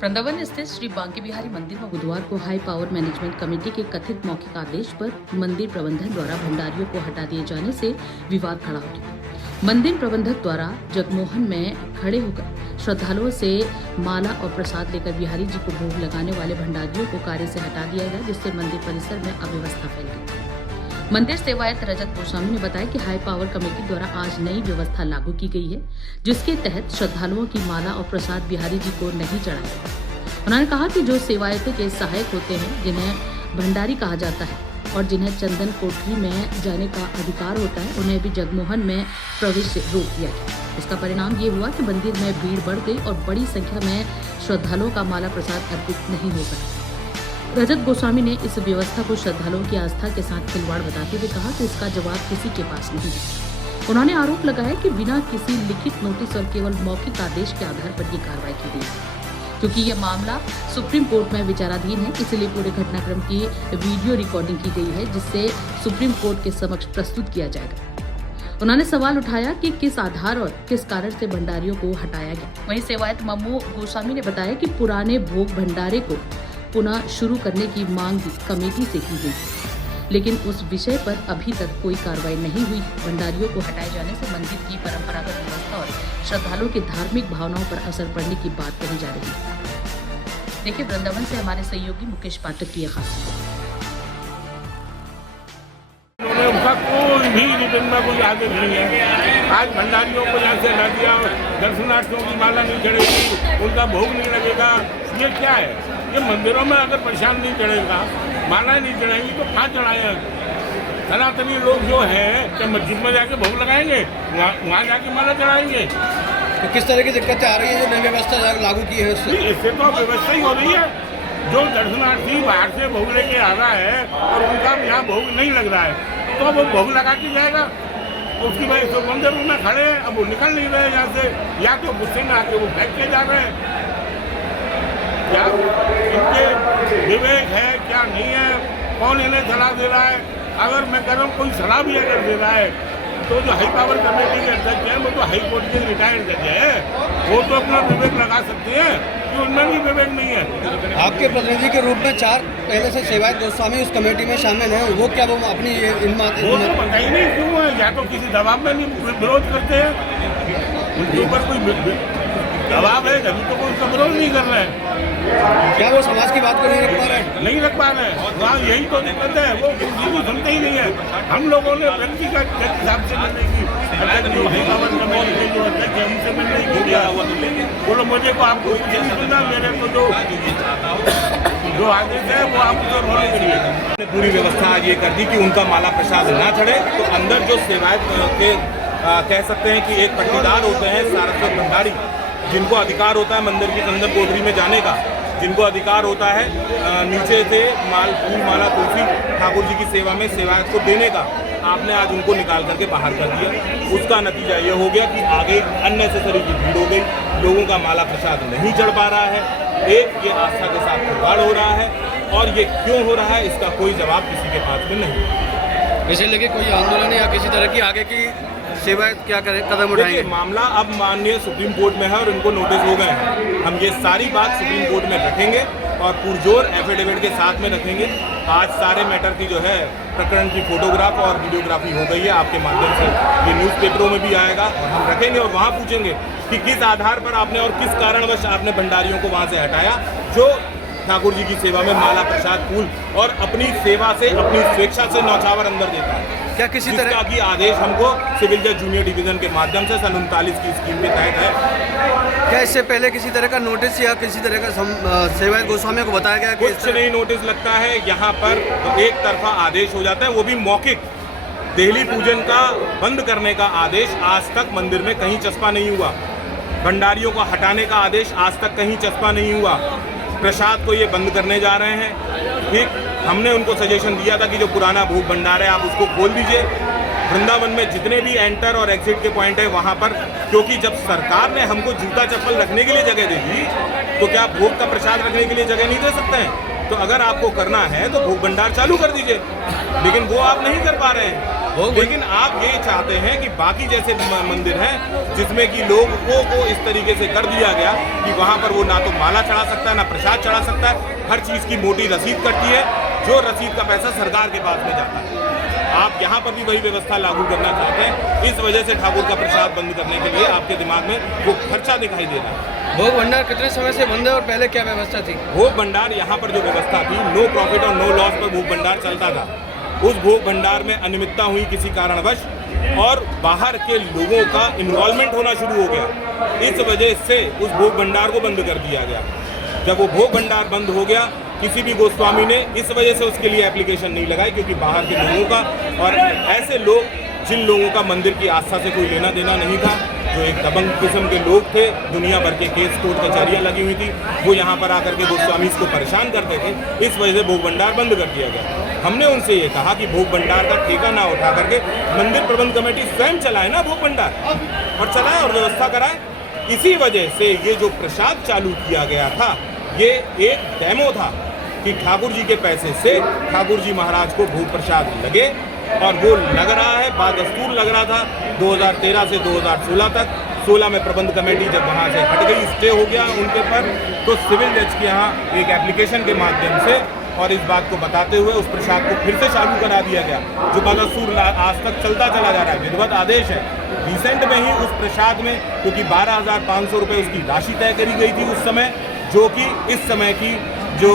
वृंदावन स्थित श्री बांके बिहारी मंदिर में बुधवार को हाई पावर मैनेजमेंट कमेटी के कथित मौखिक आदेश पर मंदिर प्रबंधन द्वारा भंडारियों को हटा दिए जाने से विवाद खड़ा हो गया। मंदिर प्रबंधक द्वारा जगमोहन में खड़े होकर श्रद्धालुओं से माला और प्रसाद लेकर बिहारी जी को भोग लगाने वाले भंडारियों को कार्य से हटा दिया गया, जिससे मंदिर परिसर में अव्यवस्था फैल गई। मंदिर सेवायत रजत गोस्वामी ने बताया कि हाई पावर कमेटी द्वारा आज नई व्यवस्था लागू की गई है, जिसके तहत श्रद्धालुओं की माला और प्रसाद बिहारी जी को नहीं चढ़ाया। उन्होंने कहा कि जो सेवायतों के सहायक होते हैं, जिन्हें भंडारी कहा जाता है और जिन्हें चंदन कोठरी में जाने का अधिकार होता है, उन्हें भी जगमोहन में प्रवेश से रोक दिया गया। इसका परिणाम ये हुआ कि मंदिर में भीड़ बढ़ गई और बड़ी संख्या में श्रद्धालुओं का माला प्रसाद अर्पित नहीं हो पाया। रजत गोस्वामी ने इस व्यवस्था को श्रद्धालुओं की आस्था के साथ खिलवाड़ बताते हुए कहा कि इसका जवाब किसी के पास नहीं है। उन्होंने आरोप लगाया कि बिना किसी लिखित नोटिस और केवल मौखिक आदेश के आधार पर ये कार्रवाई की गई है। क्योंकि यह मामला सुप्रीम कोर्ट में विचाराधीन है, इसलिए पूरे घटनाक्रम की वीडियो रिकॉर्डिंग की गई है, जिससे सुप्रीम कोर्ट के समक्ष प्रस्तुत किया जाएगा। उन्होंने सवाल उठाया कि किस आधार और किस कारण से भंडारियों को हटाया गया। वहीं सेवायत मम्मू गोस्वामी ने बताया कि पुराने भोग भंडारे को पुनः शुरू करने की मांग भी कमेटी से की गई, लेकिन उस विषय पर अभी तक कोई कार्रवाई नहीं हुई। भंडारियों को हटाए जाने से मंदिर की परंपरागत व्यवस्था और श्रद्धालुओं की धार्मिक भावनाओं पर असर पड़ने की बात कही जा रही है। देखिए, वृंदावन से हमारे सहयोगी मुकेश पाठक की खास उसका कोई भी रिटर्न में कोई आदेश नहीं है। आज भंडारियों को यहाँ से हटा दिया, दर्शनार्थियों की माला नहीं चढ़ेगी, उनका भोग नहीं लगेगा। ये क्या है? ये मंदिरों में अगर प्रसाद नहीं चढ़ेगा, माला नहीं चढ़ाएंगी तो कहाँ चढ़ाएंगे? सनातनी लोग जो है क्या मस्जिद में जाके भोग लगाएंगे, वहाँ जाके माला चढ़ाएंगे? तो किस तरह की दिक्कतें आ रही है जो नई व्यवस्था लागू की है उससे? इससे तो व्यवस्था ही हो रही है। जो दर्शनार्थी बाहर से भोग लेके आ रहा है और उनका यहाँ भोग नहीं लग रहा है, तो वो भोग लगा के जाएगा। उसकी वजह से मंदिर में खड़े हैं, अब वो निकल नहीं रहे यहाँ से, या तो गुस्से में आके वो फेंक के जा रहे हैं। क्या इनके विवेक है क्या नहीं है? कौन इन्हें सलाह दे रहा है? अगर मैं कह रहा हूँ कोई सलाह भी अगर दे रहा है तो जो हाई पावर कमेटी के अध्यक्ष हैं वो तो हाई कोर्ट के रिटायर्ड जज है, वो तो अपना विवेक लगा सकते हैं कि उनमें भी विवेक नहीं है। आपके प्रतिनिधि के रूप में 4 पहले से सेवायत गोस्वामी उस कमेटी में शामिल हैं, वो क्या वो अपनी वो तो पता ही नहीं क्यों है, या तो किसी दबाव में नहीं विरोध करते हैं, उनके ऊपर कोई दबाव है तभी तो कोई उसका विरोध नहीं कर रहे हैं। क्या वो समाज की बात को नहीं रख पा रहे हैं? नहीं रख पा रहे हैं, वहाँ यही तो दिक्कत है, वो किसी को सुनते ही नहीं है। हम लोगों ने व्यक्तिगत हिसाब से मिलने की जो कमेटी के जो अध्यक्ष है उनसे मिलने की किया, बोलो मुझे को आपको कुछ नहीं सुना, मेरे को जो आदेश है वो आप उसे फॉलो करिए। पूरी व्यवस्था ये कर दी कि उनका माला प्रसाद ना चढ़े, तो अंदर जो सेवायत के कह सकते हैं कि एक पट्टीदार होते हैं सारस्वत भंडारी, जिनको अधिकार होता है मंदिर की चंदन कोठरी में जाने का, जिनको अधिकार होता है नीचे से फूल माला तुलसी ठाकुर जी की सेवा में सेवायत को देने का, आपने आज उनको निकाल करके बाहर कर दिया। उसका नतीजा ये हो गया कि आगे अननेसेसरी की भीड़ हो गई, लोगों का माला प्रसाद नहीं चढ़ पा रहा है। एक ये आस्था के साथ खिलवाड़ हो रहा है, और ये क्यों हो रहा है इसका कोई जवाब किसी के पास में नहीं। इसे लेके कोई आंदोलन या किसी तरह की आगे की सेवायत क्या करे, कदम उठाएंगे? मामला अब माननीय सुप्रीम कोर्ट में है और इनको नोटिस हो गए हैं। हम ये सारी बात सुप्रीम कोर्ट में रखेंगे और पुरजोर एफिडेविट के साथ में रखेंगे। आज सारे मैटर की जो है प्रकरण की फोटोग्राफ और वीडियोग्राफी हो गई है, आपके माध्यम से ये न्यूज़पेपरों में भी आएगा, और हम रखेंगे और वहाँ पूछेंगे कि किस आधार पर आपने और किस कारणवश आपने भंडारियों को वहाँ से हटाया, जो ठाकुर जी की सेवा में माला प्रसाद फूल और अपनी सेवा से अपनी स्वेच्छा से नौछावर अंदर देता है। क्या किसी तरह की आदेश हमको सिविल जज जूनियर डिवीजन के माध्यम से सन 39 की स्कीम के तहत है। क्या इससे पहले किसी तरह का नोटिस या किसी तरह का सेवायत गोस्वामी को बताया गया? कुछ नहीं नोटिस लगता है, यहाँ पर तो एक तरफा आदेश हो जाता है, वो भी मौखिक। देहली पूजन का बंद करने का आदेश आज तक मंदिर में कहीं चस्पा नहीं हुआ, भंडारियों को हटाने का आदेश आज तक कहीं चस्पा नहीं हुआ, प्रसाद को ये बंद करने जा रहे हैं। ठीक, हमने उनको सजेशन दिया था कि जो पुराना भोग भंडार है आप उसको खोल दीजिए। वृंदावन में जितने भी एंटर और एग्जिट के पॉइंट है वहाँ पर, क्योंकि जब सरकार ने हमको जूता चप्पल रखने के लिए जगह दे दी, तो क्या भोग का प्रसाद रखने के लिए जगह नहीं दे सकते हैं? तो अगर आपको करना है तो भोग भंडार चालू कर दीजिए, लेकिन वो आप नहीं कर पा रहे हैं। लेकिन आप ये चाहते हैं कि बाकी जैसे मंदिर हैं जिसमें कि लोगों को इस तरीके से कर दिया गया कि वहाँ पर वो ना तो माला चढ़ा सकता है ना प्रसाद चढ़ा सकता है, हर चीज़ की मोटी रसीद कटती है, जो रसीद का पैसा सरकार के पास में जाता है। आप यहाँ पर भी वही व्यवस्था लागू करना चाहते हैं, इस वजह से ठाकुर का प्रसाद बंद करने के लिए आपके दिमाग में वो खर्चा दिखाई दे रहा है। भोग भंडार कितने समय से बंद है और पहले क्या व्यवस्था थी? भोग भंडार यहाँ पर जो व्यवस्था थी, नो प्रॉफिट और नो लॉस पर भोग भंडार चलता था। उस भोग भंडार में अनियमितता हुई किसी कारणवश और बाहर के लोगों का इन्वॉल्वमेंट होना शुरू हो गया, इस वजह से उस भोग भंडार को बंद कर दिया गया। जब वो भोग भंडार बंद हो गया, किसी भी गोस्वामी ने इस वजह से उसके लिए एप्लीकेशन नहीं लगाई, क्योंकि बाहर के लोगों का और ऐसे लोग जिन लोगों का मंदिर की आस्था से कोई लेना देना नहीं था, जो एक दबंग किस्म के लोग थे, दुनिया भर के केस कोर्ट कचहरियाँ लगी हुई थी, वो यहाँ पर आकर के गोस्वामी को परेशान करते थे, इस वजह से भोग भंडार बंद कर दिया गया। हमने उनसे ये कहा कि भोग भंडार का ठेका ना उठा करके मंदिर प्रबंध कमेटी स्वयं चलाए ना भोग भंडार, और चलाए और व्यवस्था कराए। इसी वजह से ये जो प्रसाद चालू किया गया था, ये एक डेमो था कि ठाकुर जी के पैसे से ठाकुर जी महाराज को भोग प्रसाद लगे, और वो लग रहा है, बादस्तूर लग रहा था 2013 से 2016 तक। 16 में प्रबंध कमेटी जब वहाँ से हट गई, स्टे हो गया उनके पर, तो सिविल जज के यहाँ एक एप्लीकेशन के माध्यम से और इस बात को बताते हुए उस प्रसाद को फिर से चालू करा दिया गया, जो बादस्तूर आज तक चलता चला जा रहा है, विधिवत आदेश है। रिसेंट में ही उस प्रसाद में, क्योंकि 12,500 रुपये उसकी राशि तय करी गई थी उस समय, जो कि इस समय की जो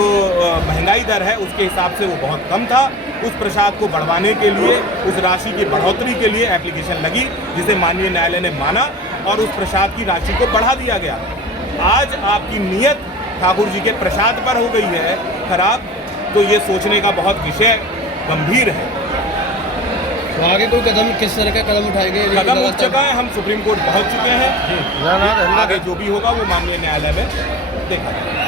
महंगाई दर है उसके हिसाब से वो बहुत कम था, उस प्रसाद को बढ़वाने के लिए, उस राशि की बढ़ोतरी के लिए एप्लीकेशन लगी, जिसे माननीय न्यायालय ने माना और उस प्रसाद की राशि को बढ़ा दिया गया। आज आपकी नीयत ठाकुर जी के प्रसाद पर हो गई है खराब, तो ये सोचने का बहुत विषय गंभीर है। तो आगे कोई कदम, किस तरह के कदम उठाएंगे? कदम उठ चुका है, हम सुप्रीम कोर्ट पहुंच चुके हैं, आगे जो भी होगा वो माननीय न्यायालय में देखा जाएगा।